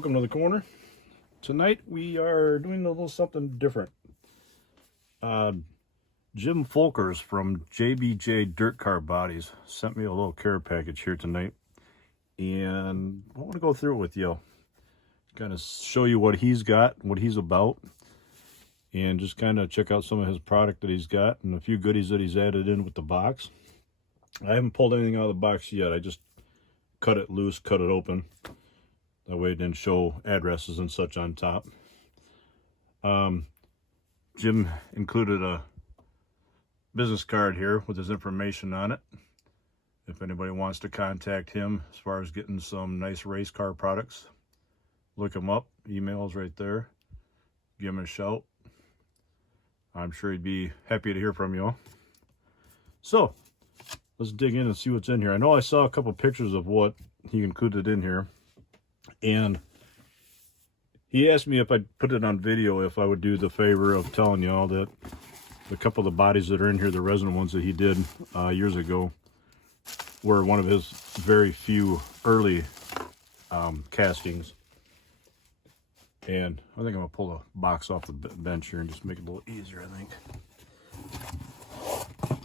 welcome to the corner. Tonight we are doing a little something different. Jim Folkers from JBJ Dirt Car Bodies sent me a little care package here tonight, and I want to go through it with you. Kind of show you what he's got, what he's about, and just kind of check out some of his product that he's got and a few goodies that he's added in with the box. I haven't pulled anything out of the box yet. I just cut it loose, cut it open. That way it didn't show addresses and such on top. Jim included a business card here with his information on it. If anybody wants to contact him as far as getting some nice race car products, look him up. Email's right there. Give him a shout. I'm sure he'd be happy to hear from you all. So, let's dig in and see what's in here. I know I saw a couple pictures of what he included in here. And he asked me if I'd put it on video, if I would do the favor of telling y'all that a couple of the bodies that are in here, the resin ones that he did years ago, were one of his very few early castings. And I think I'm going to pull a box off the bench here and just make it a little easier, I think.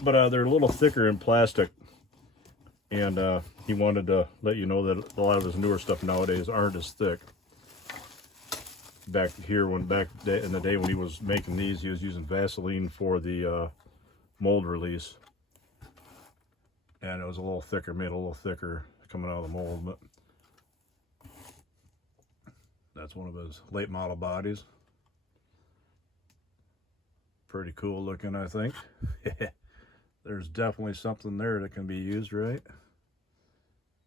But they're a little thicker in plastic. And he wanted to let you know that a lot of his newer stuff nowadays aren't as thick. Back in the day when he was making these, he was using Vaseline for the mold release. And it was a little thicker, made it a little thicker coming out of the mold. But that's one of his late model bodies. Pretty cool looking, I think. There's definitely something there that can be used, right?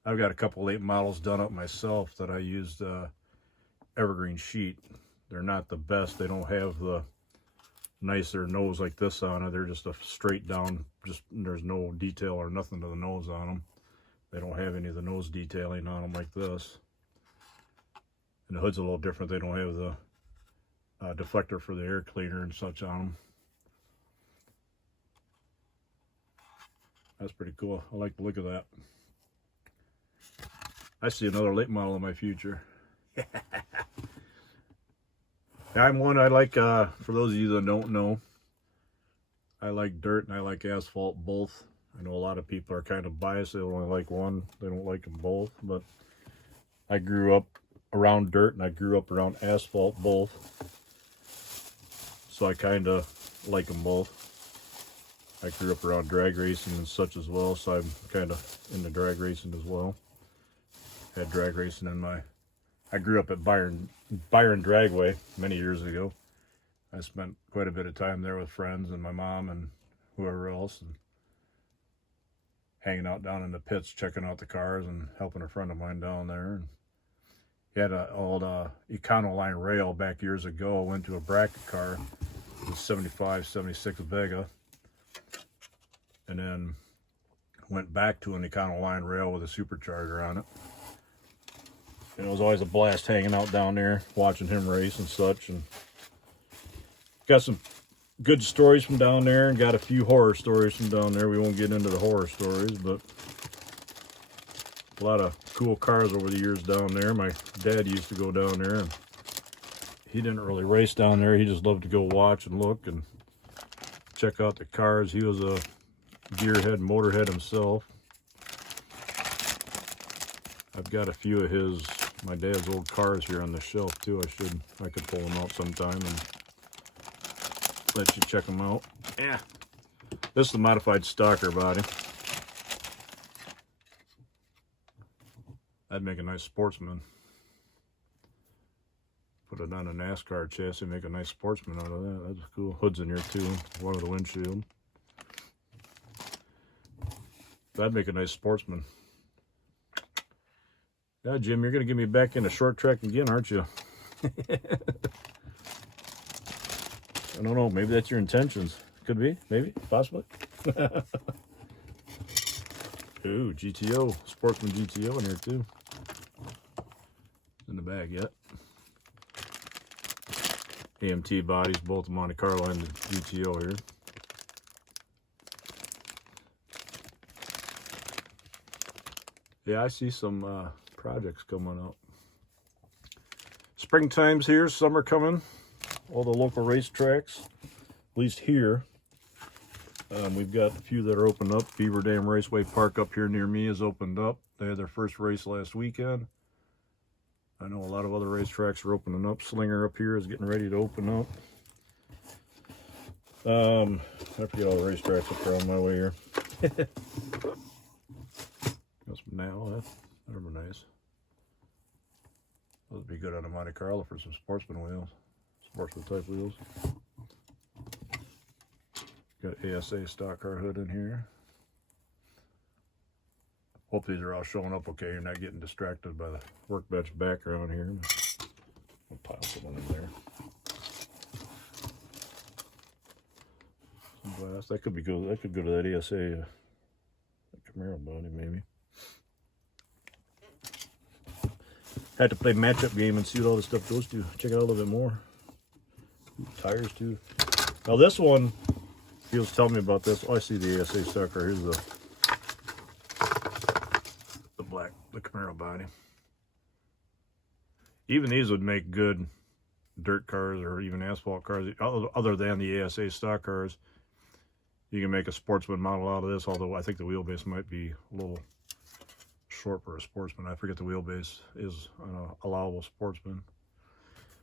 I've got a couple late models done up myself that I used evergreen sheet. They're not the best. They don't have the nicer nose like this on it. They're just a straight down, just there's no detail or nothing to the nose on them. They don't have any of the nose detailing on them like this. And the hood's a little different. They don't have the deflector for the air cleaner and such on them. That's pretty cool. I like the look of that. I see another late model in my future. I'm one I like, for those of you that don't know, I like dirt and I like asphalt both. I know a lot of people are kind of biased. They only like one. They don't like them both. But I grew up around dirt and I grew up around asphalt both. So I kind of like them both. I grew up around drag racing and such as well, so I'm kind of into drag racing as well. Had drag racing in I grew up at Byron Dragway many years ago. I spent quite a bit of time there with friends and my mom and whoever else, and hanging out down in the pits, checking out the cars and helping a friend of mine down there. And he had an old Econoline rail back years ago. I went to a bracket car, it was 75, 76 Vega. And then went back to an Econoline rail with a supercharger on it. And it was always a blast hanging out down there, watching him race and such. And got some good stories from down there and got a few horror stories from down there. We won't get into the horror stories, but a lot of cool cars over the years down there. My dad used to go down there, and he didn't really race down there. He just loved to go watch and look and check out the cars. He was a gearhead, motorhead himself. I've got a few of my dad's old cars here on the shelf too. I could pull them out sometime and let you check them out. Yeah, this is the modified stalker body. That'd make a nice sportsman. Put it on a NASCAR chassis, make a nice sportsman out of that. That's cool. Hood's in here too, one of the windshield. That'd make a nice sportsman. Yeah, Jim, you're going to get me back into short track again, aren't you? I don't know. Maybe that's your intentions. Could be. Maybe. Possibly. Ooh, GTO. Sportsman GTO in here, too. In the bag yet. AMT bodies, both Monte Carlo and the GTO here. Yeah, I see some projects coming up. springtime's here, summer coming. All the local racetracks, at least here. We've got a few that are opened up. Beaver Dam Raceway Park up here near me is opened up. They had their first race last weekend. I know a lot of other racetracks are opening up. Slinger up here is getting ready to open up. I forget all the racetracks up there on my way here. That's now, that'll be nice. Those would be good on a Monte Carlo for some sportsman wheels. Sportsman type wheels. Got ASA stock car hood in here. Hope these are all showing up okay. You're not getting distracted by the workbench background here. I'll pile someone in there. Some glass. That could be good. That could go to that ASA Camaro body maybe. Had to play matchup game and see what all this stuff goes to. Check it out a little bit more. Tires too. Now this one, he was telling me about this. Oh, I see the ASA stock car. Here's the black, the Camaro body. Even these would make good dirt cars or even asphalt cars. Other than the ASA stock cars, you can make a sportsman model out of this. Although I think the wheelbase might be a little short for a sportsman. I forget the wheelbase is an allowable sportsman,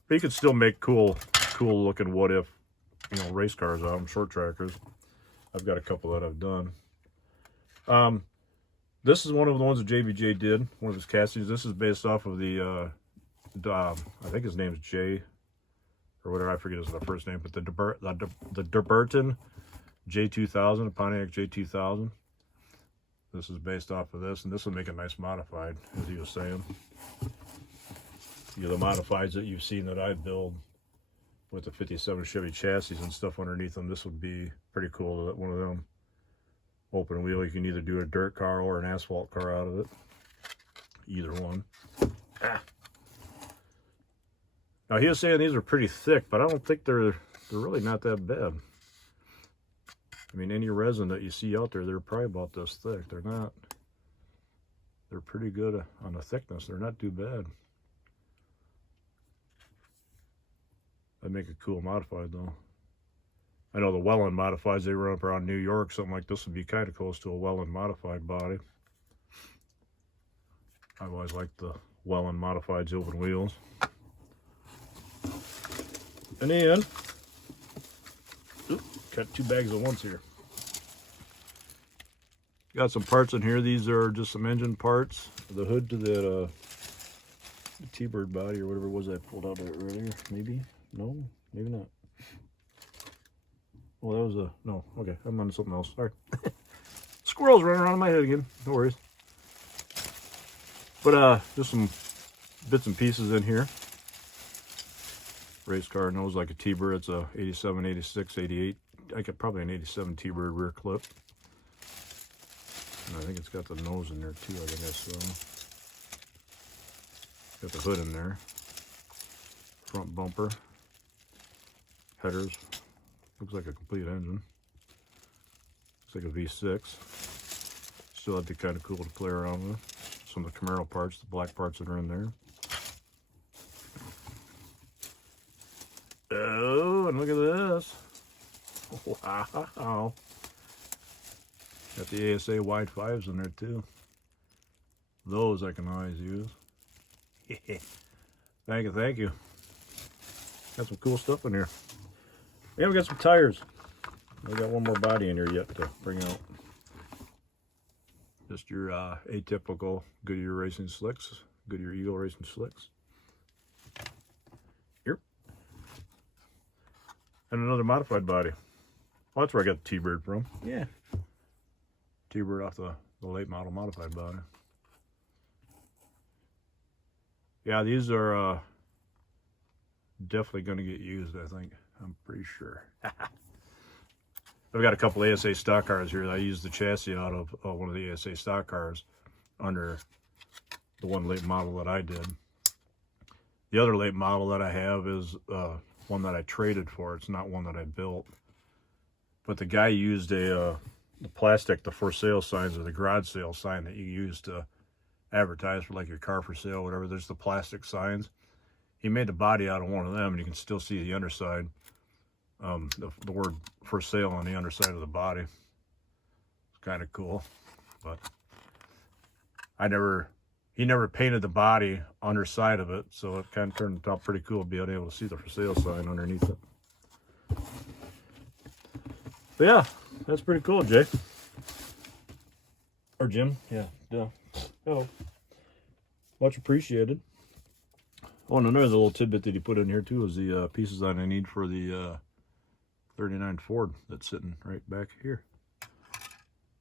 but you could still make cool looking what if, you know, race cars out of them, short trackers. I've got a couple that I've done. This is one of the ones that JBJ did, one of his castings. This is based off of the I think his name's Jay or whatever, I forget his first name, but the DeBurton J2000, Pontiac J2000. This is based off of this, and this would make a nice modified, as he was saying. You know, the modifieds that you've seen that I build with the 57 Chevy chassis and stuff underneath them, this would be pretty cool. One of them open wheel, you can either do a dirt car or an asphalt car out of it. Either one. Now he was saying these are pretty thick, but I don't think they're really not that bad. I mean, any resin that you see out there, they're probably about this thick. They're not. They're pretty good on the thickness. They're not too bad. I'd make a cool modified though. I know the Welland modifieds, they run up around New York. Something like this would be kind of close to a Welland modified body. I've always liked the Welland modifieds open wheels. And then, got two bags at once here. Got some parts in here. These are just some engine parts. The hood to that T-Bird body or whatever it was I pulled out earlier. Maybe? No? Maybe not. Well, that was a... No. Okay. I'm on something else. Sorry. Squirrels running around in my head again. No worries. But just some bits and pieces in here. Race car nose like a T-Bird. It's a 87, 86, 88. I got probably an 87 T-Bird rear clip. And I think it's got the nose in there too. I think I saw. Got the hood in there. Front bumper. Headers. Looks like a complete engine. Looks like a V6. Still that'd be kind of cool to play around with. Some of the Camaro parts, the black parts that are in there. Oh, and look at this. Wow. Got the ASA wide 5s in there too. Those I can always use. Thank you, thank you. Got some cool stuff in here. Yeah, we got some tires. We got one more body in here yet to bring out. Just your atypical Goodyear Racing Slicks, Goodyear Eagle Racing Slicks. Here. And another modified body. Well, that's where I got the T-Bird from. Yeah. T-Bird off the late model modified body. Yeah, these are definitely going to get used, I think. I'm pretty sure. I've got a couple ASA stock cars here. I used the chassis out of one of the ASA stock cars under the one late model that I did. The other late model that I have is one that I traded for. It's not one that I built. But the guy used the plastic, the for sale signs, or the garage sale sign that you use to advertise for like your car for sale, whatever. There's the plastic signs. he made the body out of one of them, and you can still see the underside. The word "for sale" on the underside of the body. It's kind of cool, but he never painted the body underside of it, so it kind of turned out pretty cool being able to see the "for sale" sign underneath it. But yeah, that's pretty cool, Jay. Or Jim, yeah. Oh, much appreciated. Oh, and another little tidbit that he put in here too is the pieces that I need for the 39 Ford that's sitting right back here.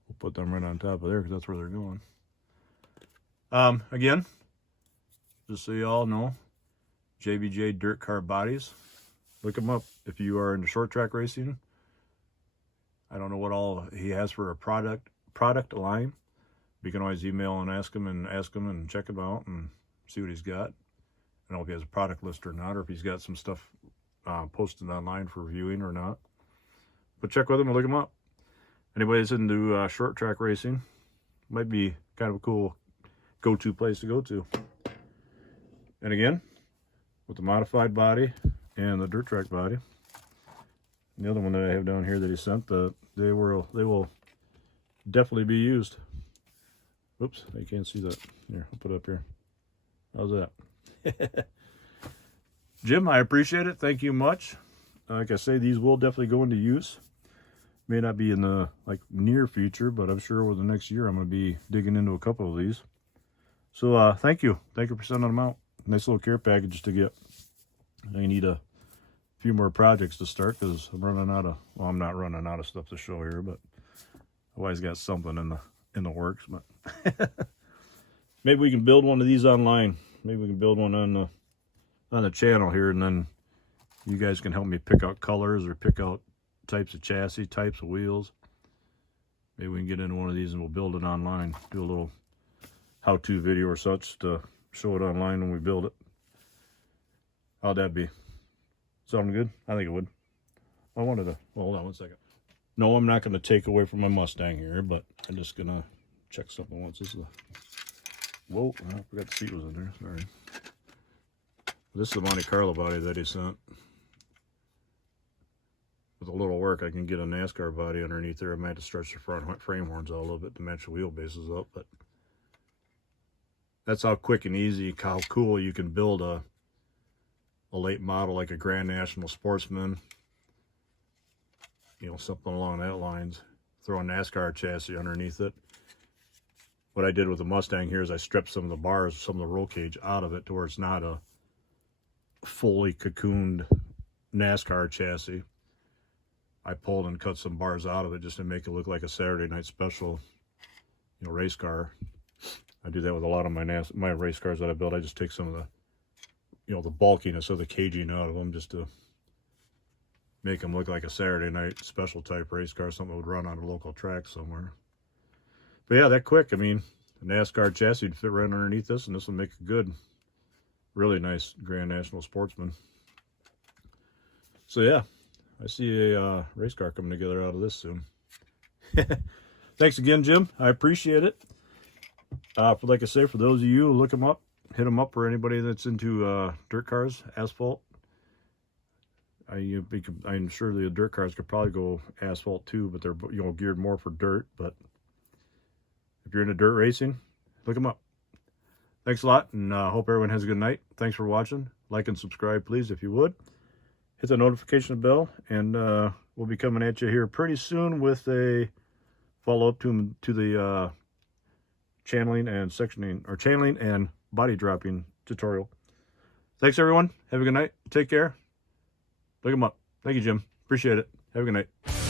We'll put them right on top of there because that's where they're going. Again, just so you all know, JBJ Dirt Car Bodies. Look him up if you are into short track racing. I don't know what all he has for a product line. You can always email and ask him and check him out and see what he's got. I don't know if he has a product list or not, or if he's got some stuff posted online for viewing or not. But check with him and look him up. Anybody that's into short track racing, might be kind of a cool go-to place to go to. And again, with the modified body and the dirt track body. And the other one that I have down here that he sent, they will definitely be used. Oops, I can't see that. Here, I'll put it up here. How's that? Jim, I appreciate it. Thank you much. Like I say, these will definitely go into use. May not be in the near future, but I'm sure over the next year I'm going to be digging into a couple of these. So thank you. Thank you for sending them out. Nice little care package to get. I need a few more projects to start because I'm running out of, well, I'm not running out of stuff to show here, but I've always got something in the works. But maybe we can build one of these online. Maybe we can build one on the channel here, and then you guys can help me pick out colors or pick out types of chassis, types of wheels. Maybe we can get into one of these and we'll build it online. Do a little how-to video or such to show it online when we build it. How'd that be? Sound good? I think it would. I wanted to, well, hold on one second. No, I'm not going to take away from my Mustang here, but I'm just going to check something once. This is whoa, I forgot the seat was in there, sorry. This is the Monte Carlo body that he sent. With a little work, I can get a NASCAR body underneath there. I might have to stretch the front frame horns out a little bit to match the wheelbases up, but that's how quick and easy, how cool you can build a late model like a Grand National Sportsman. You know, something along that lines. Throw a NASCAR chassis underneath it. What I did with the Mustang here is I stripped some of the bars, some of the roll cage out of it to where it's not a fully cocooned NASCAR chassis. I pulled and cut some bars out of it just to make it look like a Saturday night special, you know, race car. I do that with a lot of my race cars that I build. I just take some of the, you know, the bulkiness of the caging out of them just to make them look like a Saturday night special type race car, something that would run on a local track somewhere. But yeah, that quick. I mean, a NASCAR chassis would fit right underneath this, and this will make a good, really nice Grand National Sportsman. So yeah, I see a race car coming together out of this soon. Thanks again, Jim. I appreciate it. Like I say, for those of you, look them up, hit them up for anybody that's into dirt cars, asphalt. I'm sure the dirt cars could probably go asphalt too, but they're, you know, geared more for dirt. But if you're into dirt racing, look them up. Thanks a lot, and hope everyone has a good night. Thanks for watching. Like and subscribe, please, if you would. Hit the notification bell, and we'll be coming at you here pretty soon with a follow-up to the channeling and sectioning, or channeling and body dropping tutorial. Thanks, everyone. Have a good night. Take care. Look them up. Thank you, Jim. Appreciate it. Have a good night.